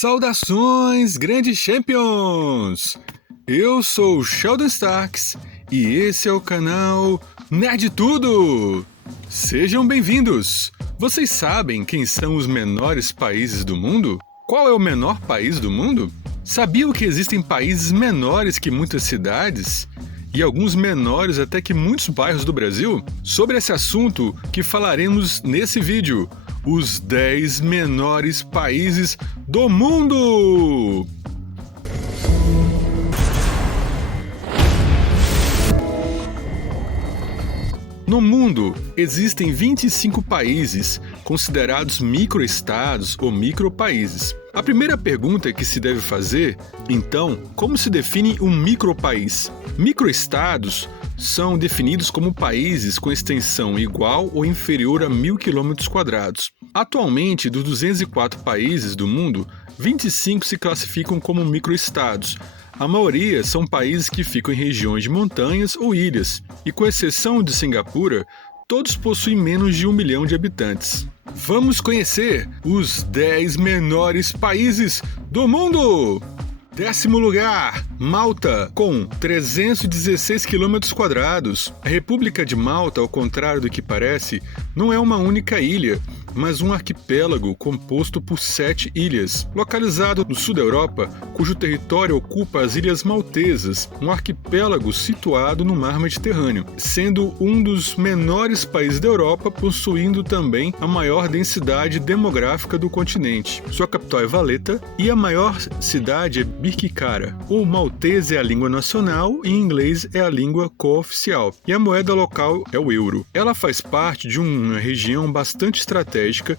Saudações, grandes champions! Eu sou o Sheldon Starks e esse é o canal Nerd Tudo! Sejam bem-vindos! Vocês sabem quem são os menores países do mundo? Qual é o menor país do mundo? Sabiam que existem países menores que muitas cidades? E alguns menores até que muitos bairros do Brasil? Sobre esse assunto que falaremos nesse vídeo, os 10 menores países do mundo! No mundo, existem 25 países considerados microestados ou micropaíses. A primeira pergunta que se deve fazer, então, como se define um micropaís? Microestados são definidos como países com extensão igual ou inferior a 1.000 km². Atualmente, dos 204 países do mundo, 25 se classificam como microestados. A maioria são países que ficam em regiões de montanhas ou ilhas, e com exceção de Singapura, todos possuem menos de 1 milhão de habitantes. Vamos conhecer os 10 menores países do mundo! 10º lugar, Malta, com 316 km². A República de Malta, ao contrário do que parece, não é uma única ilha, mas um arquipélago composto por 7 ilhas, localizado no sul da Europa, cujo território ocupa as Ilhas Maltesas, um arquipélago situado no mar Mediterrâneo, sendo um dos menores países da Europa, possuindo também a maior densidade demográfica do continente. Sua capital é Valletta e a maior cidade é Birkirkara. O maltês é a língua nacional e inglês é a língua cooficial, e a moeda local é o euro. Ela faz parte de uma região bastante estratégica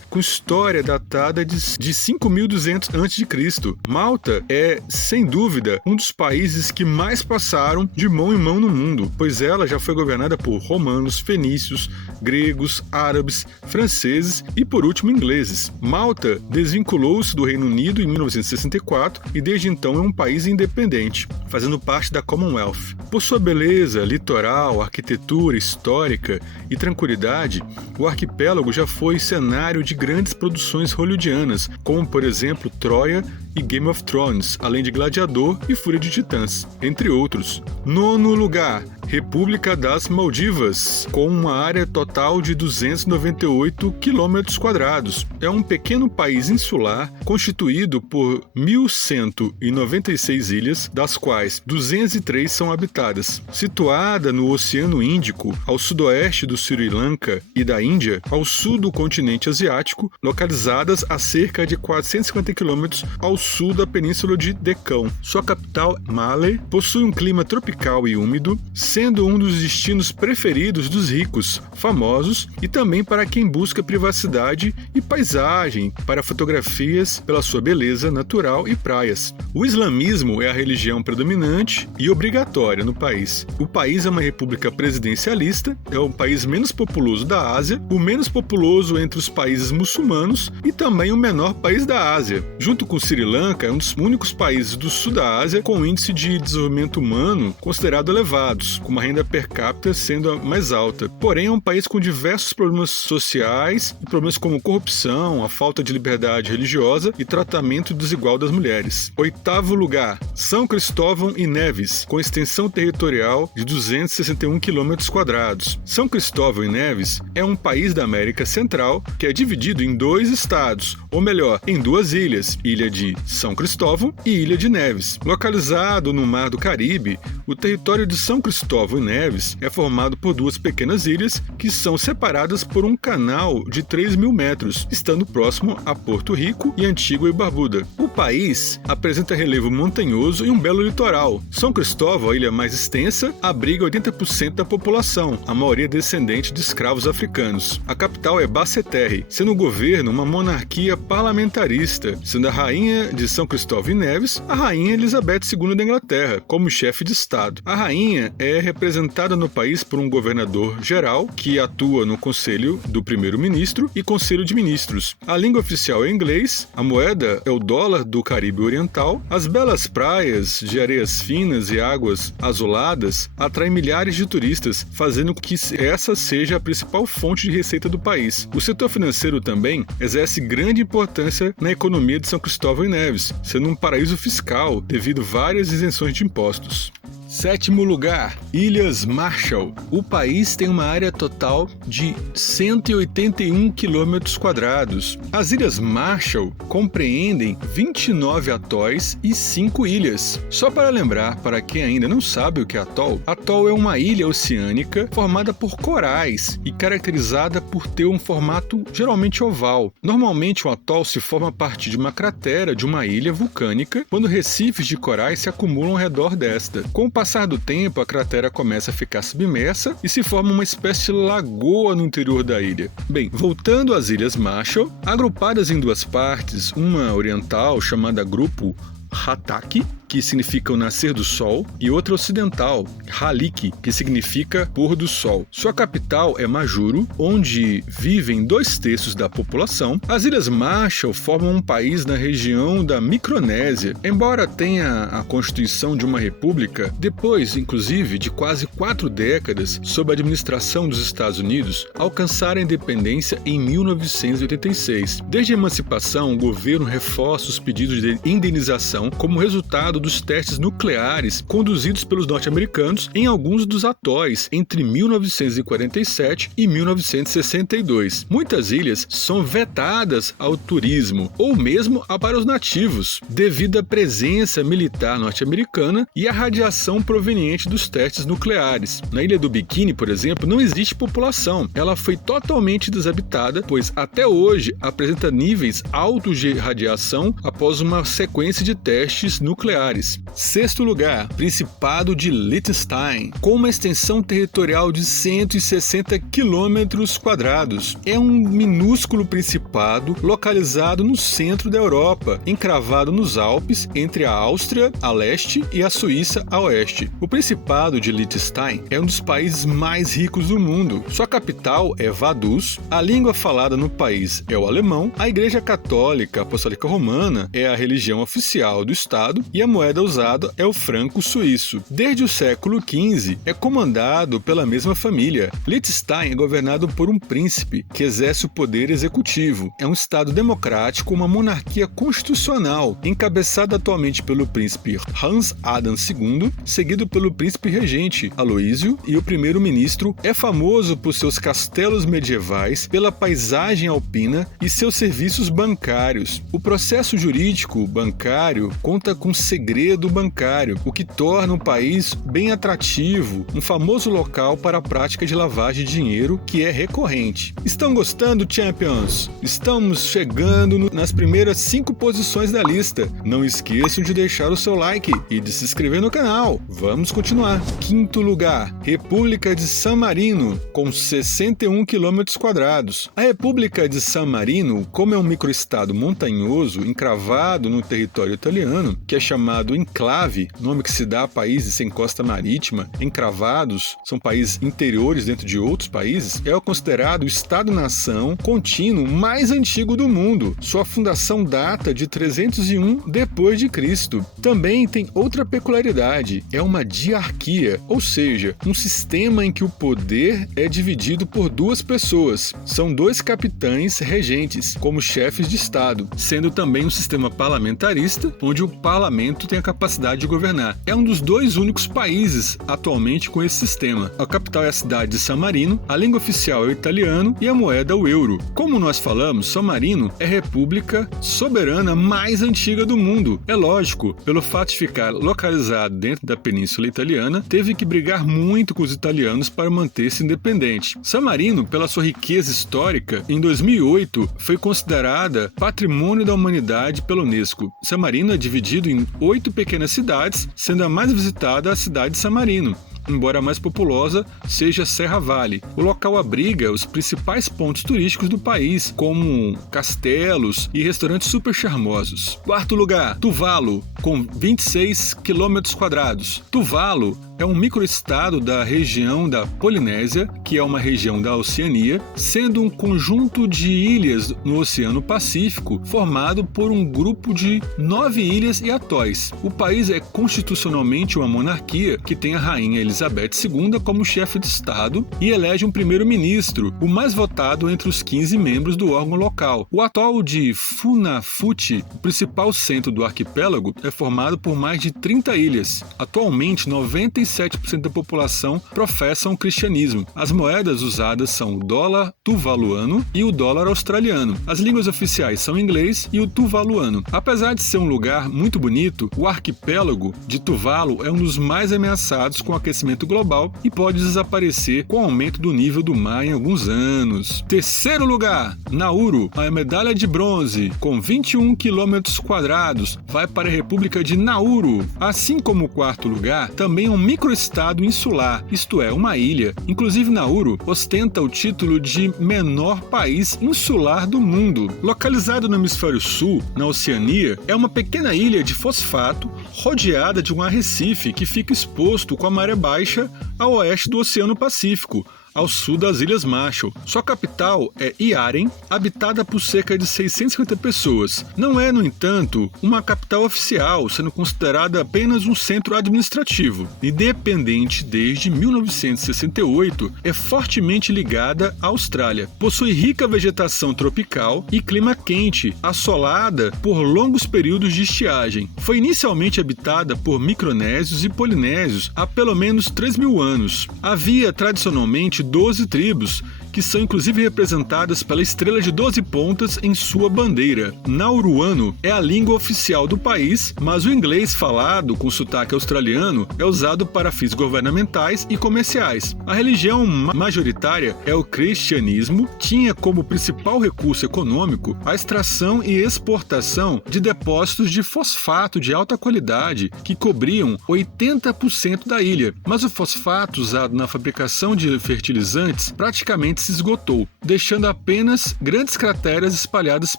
com história datada de 5.200 a.C. Malta é, sem dúvida, um dos países que mais passaram de mão em mão no mundo, pois ela já foi governada por romanos, fenícios, gregos, árabes, franceses e, por último, ingleses. Malta desvinculou-se do Reino Unido em 1964 e desde então é um país independente, fazendo parte da Commonwealth. Por sua beleza, litoral, arquitetura histórica e tranquilidade, o arquipélago já foi cenário de grandes produções hollywoodianas, como por exemplo Troia e Game of Thrones, além de Gladiador e Fúria de Titãs, entre outros. 9º lugar, República das Maldivas, com uma área total de 298 km². É um pequeno país insular constituído por 1.196 ilhas, das quais 203 são habitadas. Situada no Oceano Índico, ao sudoeste do Sri Lanka e da Índia, ao sul do continente asiático, localizadas a cerca de 450 km ao sul da península de Deccan. Sua capital, Malé, possui um clima tropical e úmido, sendo um dos destinos preferidos dos ricos, famosos e também para quem busca privacidade e paisagem para fotografias pela sua beleza natural e praias. O islamismo é a religião predominante e obrigatória no país. O país é uma república presidencialista, é o país menos populoso da Ásia, o menos populoso entre os países muçulmanos e também o menor país da Ásia. Junto com Sri Lanka, é um dos únicos países do sul da Ásia com índice de desenvolvimento humano considerado elevados, com uma renda per capita sendo a mais alta. Porém, é um país com diversos problemas sociais e problemas como corrupção, a falta de liberdade religiosa e tratamento desigual das mulheres. 8º lugar, São Cristóvão e Neves, com extensão territorial de 261 km². São Cristóvão e Neves é um país da América Central que é dividido em 2 estados, ou melhor, em 2 ilhas, Ilha de São Cristóvão e Ilha de Neves. Localizado no Mar do Caribe, o território de São Cristóvão e Neves é formado por 2 pequenas ilhas que são separadas por um canal de 3.000 metros, estando próximo a Porto Rico e Antigua e Barbuda. O país apresenta relevo montanhoso e um belo litoral. São Cristóvão, a ilha mais extensa, abriga 80% da população, a maioria descendente de escravos africanos. A capital é Basseterre, sendo o governo uma monarquia parlamentarista, sendo a rainha de São Cristóvão e Neves a rainha Elizabeth II da Inglaterra, como chefe de Estado. A rainha é é representada no país por um governador-geral que atua no Conselho do Primeiro-Ministro e Conselho de Ministros. A língua oficial é inglês, a moeda é o dólar do Caribe Oriental, as belas praias de areias finas e águas azuladas atraem milhares de turistas, fazendo com que essa seja a principal fonte de receita do país. O setor financeiro também exerce grande importância na economia de São Cristóvão e Neves, sendo um paraíso fiscal devido a várias isenções de impostos. 7º lugar, Ilhas Marshall. O país tem uma área total de 181 km². As Ilhas Marshall compreendem 29 atóis e 5 ilhas. Só para lembrar, para quem ainda não sabe o que é atol, atol é uma ilha oceânica formada por corais e caracterizada por ter um formato geralmente oval. Normalmente um atol se forma a partir de uma cratera de uma ilha vulcânica, quando recifes de corais se acumulam ao redor desta. Com o passar do tempo, a cratera começa a ficar submersa e se forma uma espécie de lagoa no interior da ilha. Bem, voltando às Ilhas Marshall, agrupadas em duas partes, uma oriental chamada Grupo Hatak, que significa o nascer do sol, e outra ocidental, Halik, que significa pôr do sol. Sua capital é Majuro, onde vivem 2/3 da população. As Ilhas Marshall formam um país na região da Micronésia. Embora tenha a constituição de uma república, depois, inclusive, de quase 4 décadas sob a administração dos Estados Unidos, alcançaram a independência em 1986. Desde a emancipação, o governo reforça os pedidos de indenização como resultado dos testes nucleares conduzidos pelos norte-americanos em alguns dos atóis entre 1947 e 1962. Muitas ilhas são vetadas ao turismo ou mesmo para os nativos, devido à presença militar norte-americana e à radiação proveniente dos testes nucleares. Na Ilha do Bikini, por exemplo, não existe população. Ela foi totalmente desabitada, pois até hoje apresenta níveis altos de radiação após uma sequência de testes nucleares. 6º lugar, Principado de Liechtenstein, com uma extensão territorial de 160 km². É um minúsculo principado localizado no centro da Europa, encravado nos Alpes entre a Áustria a leste e a Suíça a oeste. O Principado de Liechtenstein é um dos países mais ricos do mundo. Sua capital é Vaduz, a língua falada no país é o alemão, a Igreja Católica Apostólica Romana é a religião oficial do estado e a moeda usada é o franco suíço. Desde o século XV, é comandado pela mesma família. Liechtenstein é governado por um príncipe, que exerce o poder executivo. É um estado democrático, uma monarquia constitucional, encabeçada atualmente pelo príncipe Hans Adam II, seguido pelo príncipe regente Aloísio, e o primeiro-ministro é famoso por seus castelos medievais, pela paisagem alpina e seus serviços bancários. O processo jurídico bancário conta com segredo bancário, o que torna o país bem atrativo, um famoso local para a prática de lavagem de dinheiro que é recorrente. Estão gostando, Champions? Estamos chegando nas primeiras 5 posições da lista. Não esqueçam de deixar o seu like e de se inscrever no canal. Vamos continuar. 5º lugar, República de San Marino, com 61 km². A República de San Marino, como é um microestado montanhoso encravado no território italiano, que é chamado enclave, nome que se dá a países sem costa marítima, encravados, são países interiores dentro de outros países, é considerado o Estado-nação contínuo mais antigo do mundo. Sua fundação data de 301 d.C. Também tem outra peculiaridade, é uma diarquia, ou seja, um sistema em que o poder é dividido por 2 pessoas. São 2 capitães regentes, como chefes de Estado, sendo também um sistema parlamentarista, onde o parlamento tem a capacidade de governar. É um dos 2 únicos países atualmente com esse sistema. A capital é a cidade de San Marino, a língua oficial é o italiano e a moeda é o euro. Como nós falamos, San Marino é a república soberana mais antiga do mundo. É lógico, pelo fato de ficar localizado dentro da Península Italiana, teve que brigar muito com os italianos para manter-se independente. San Marino, pela sua riqueza histórica, em 2008 foi considerada Patrimônio da Humanidade pela Unesco. San Marino é dividido em 8 pequenas cidades, sendo a mais visitada a cidade de San Marino, embora a mais populosa seja Serra Valley. O local abriga os principais pontos turísticos do país, como castelos e restaurantes super charmosos. 4º lugar, Tuvalu, com 26 km². Tuvalu é um microestado da região da Polinésia, que é uma região da Oceania, sendo um conjunto de ilhas no Oceano Pacífico formado por um grupo de 9 ilhas e atóis. O país é constitucionalmente uma monarquia que tem a rainha Elizabeth II como chefe de Estado e elege um primeiro-ministro, o mais votado entre os 15 membros do órgão local. O atol de Funafuti, o principal centro do arquipélago, é formado por mais de 30 ilhas. Atualmente, 97% da população professam o cristianismo. As moedas usadas são o dólar tuvaluano e o dólar australiano. As línguas oficiais são o inglês e o tuvaluano. Apesar de ser um lugar muito bonito, o arquipélago de Tuvalu é um dos mais ameaçados com o aquecimento global e pode desaparecer com o aumento do nível do mar em alguns anos. Terceiro lugar, Nauru. A medalha de bronze, com 21 quilômetros quadrados, vai para a República de Nauru. Assim como o quarto lugar, também é um microestado insular, isto é, uma ilha. Inclusive, Nauru ostenta o título de menor país insular do mundo. Localizado no hemisfério sul, na Oceania, é uma pequena ilha de fosfato rodeada de um arrecife que fica exposto com a maré baixa a oeste do Oceano Pacífico, ao sul das Ilhas Marshall. Sua capital é Yaren, habitada por cerca de 650 pessoas. Não é, no entanto, uma capital oficial, sendo considerada apenas um centro administrativo. Independente desde 1968, é fortemente ligada à Austrália. Possui rica vegetação tropical e clima quente, assolada por longos períodos de estiagem. Foi inicialmente habitada por micronésios e polinésios há pelo menos 3.000 anos. Havia, tradicionalmente, 12 tribos, que são inclusive representadas pela estrela de 12 pontas em sua bandeira. Nauruano é a língua oficial do país, mas o inglês falado com sotaque australiano é usado para fins governamentais e comerciais. A religião majoritária é o cristianismo, tinha como principal recurso econômico a extração e exportação de depósitos de fosfato de alta qualidade que cobriam 80% da ilha, mas o fosfato usado na fabricação de fertilizantes praticamente se esgotou, deixando apenas grandes crateras espalhadas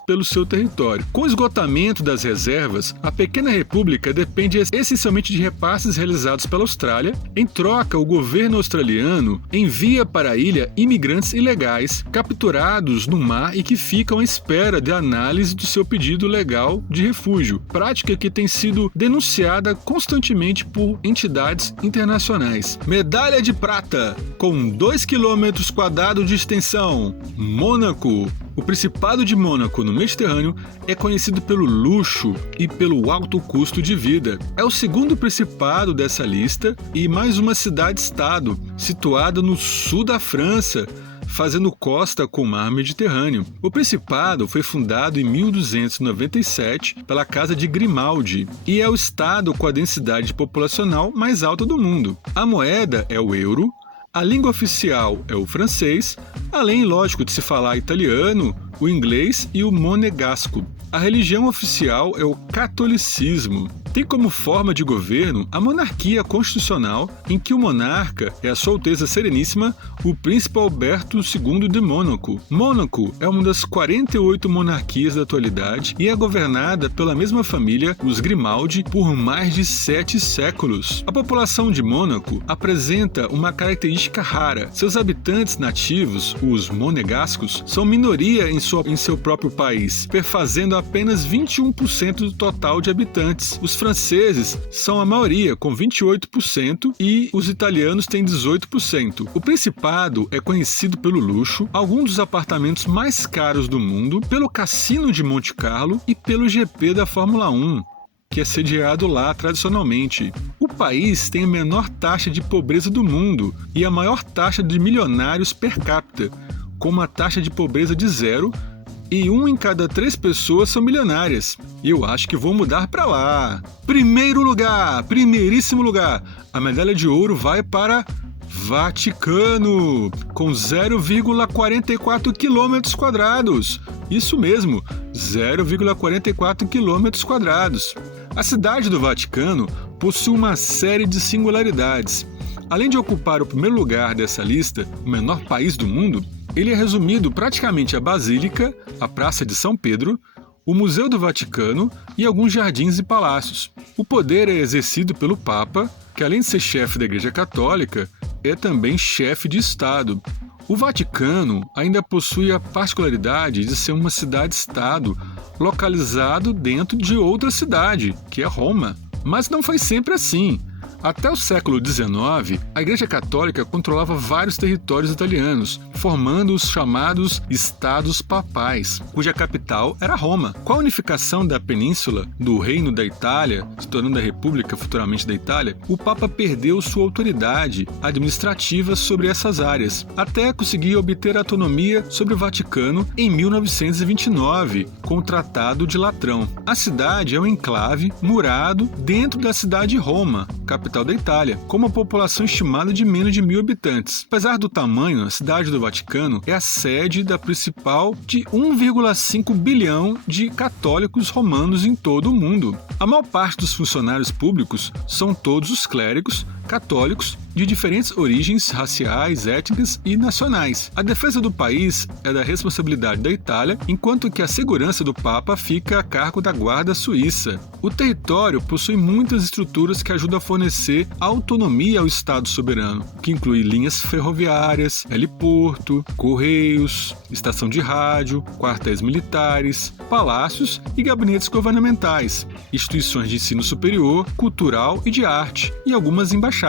pelo seu território. Com o esgotamento das reservas, a pequena república depende essencialmente de repasses realizados pela Austrália. Em troca, o governo australiano envia para a ilha imigrantes ilegais capturados no mar e que ficam à espera de análise do seu pedido legal de refúgio, prática que tem sido denunciada constantemente por entidades internacionais. Medalha de prata, com 2 km quadrados de extensão, Mônaco. O Principado de Mônaco, no Mediterrâneo, é conhecido pelo luxo e pelo alto custo de vida. É o segundo principado dessa lista e mais uma cidade-estado, situada no sul da França, fazendo costa com o mar Mediterrâneo. O Principado foi fundado em 1297 pela Casa de Grimaldi e é o estado com a densidade populacional mais alta do mundo. A moeda é o euro. A língua oficial é o francês, além, lógico, de se falar italiano, o inglês e o monegasco. A religião oficial é o catolicismo. Tem como forma de governo a monarquia constitucional, em que o monarca é a Sua Alteza Sereníssima, o Príncipe Alberto II de Mônaco. Mônaco é uma das 48 monarquias da atualidade e é governada pela mesma família, os Grimaldi, por mais de 7 séculos. A população de Mônaco apresenta uma característica rara. Seus habitantes nativos, os monegascos, são minoria em seu próprio país, perfazendo apenas 21% do total de habitantes. Os franceses são a maioria, com 28%, e os italianos têm 18%. O Principado é conhecido pelo luxo, alguns dos apartamentos mais caros do mundo, pelo Cassino de Monte Carlo e pelo GP da Fórmula 1, que é sediado lá tradicionalmente. O país tem a menor taxa de pobreza do mundo e a maior taxa de milionários per capita, com uma taxa de pobreza de 0, e 1 em cada 3 pessoas são milionárias. E eu acho que vou mudar para lá. Primeiríssimo lugar, a medalha de ouro vai para Vaticano, com 0,44 km quadrados. Isso mesmo, 0,44 km quadrados. A cidade do Vaticano possui uma série de singularidades. Além de ocupar o primeiro lugar dessa lista, o menor país do mundo, ele é resumido praticamente à Basílica, a Praça de São Pedro, o Museu do Vaticano e alguns jardins e palácios. O poder é exercido pelo Papa, que além de ser chefe da Igreja Católica, é também chefe de Estado. O Vaticano ainda possui a particularidade de ser uma cidade-estado localizado dentro de outra cidade, que é Roma. Mas não foi sempre assim. Até o século XIX, a Igreja Católica controlava vários territórios italianos, formando os chamados Estados Papais, cuja capital era Roma. Com a unificação da península do Reino da Itália, se tornando a República futuramente da Itália, o Papa perdeu sua autoridade administrativa sobre essas áreas, até conseguir obter autonomia sobre o Vaticano em 1929, com o Tratado de Latrão. A cidade é um enclave murado dentro da cidade de Roma, capital da Itália, com uma população estimada de menos de 1.000 habitantes. Apesar do tamanho, a cidade do Vaticano é a sede da principal de 1,5 bilhão de católicos romanos em todo o mundo. A maior parte dos funcionários públicos são todos os clérigos católicos de diferentes origens raciais, étnicas e nacionais. A defesa do país é da responsabilidade da Itália, enquanto que a segurança do Papa fica a cargo da Guarda Suíça. O território possui muitas estruturas que ajudam a fornecer autonomia ao Estado soberano, que inclui linhas ferroviárias, heliporto, correios, estação de rádio, quartéis militares, palácios e gabinetes governamentais, instituições de ensino superior, cultural e de arte, e algumas embaixadas.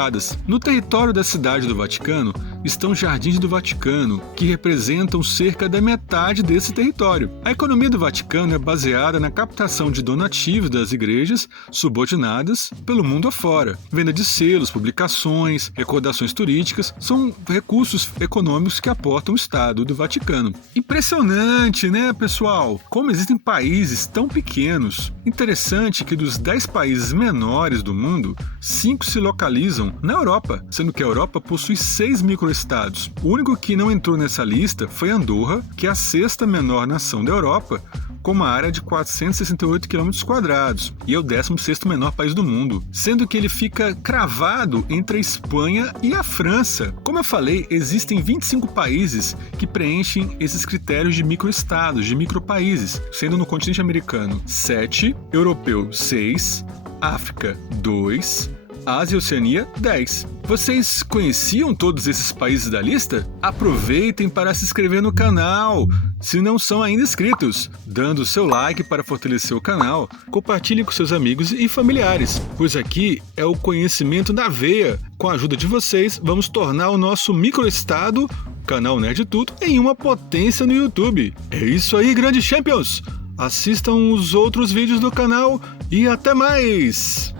No território da cidade do Vaticano estão os Jardins do Vaticano, que representam cerca da metade desse território. A economia do Vaticano é baseada na captação de donativos das igrejas subordinadas pelo mundo afora. Venda de selos, publicações, recordações turísticas são recursos econômicos que aportam o Estado do Vaticano. Impressionante, né, pessoal? Como existem países tão pequenos. Interessante que dos 10 países menores do mundo, 5 se localizam na Europa, sendo que a Europa possui 6 microestados. O único que não entrou nessa lista foi Andorra, que é a 6ª menor nação da Europa, com uma área de 468 km², e é o 16º menor país do mundo, sendo que ele fica cravado entre a Espanha e a França. Como eu falei, existem 25 países que preenchem esses critérios de microestados, de micropaíses, sendo no continente americano 7, europeu 6, África 2, Ásia e Oceania, 10. Vocês conheciam todos esses países da lista? Aproveitem para se inscrever no canal, se não são ainda inscritos, dando seu like para fortalecer o canal, compartilhem com seus amigos e familiares, pois aqui é o conhecimento na veia. Com a ajuda de vocês, vamos tornar o nosso microestado, canal Nerd Tudo, em uma potência no YouTube. É isso aí, grandes champions! Assistam os outros vídeos do canal e até mais!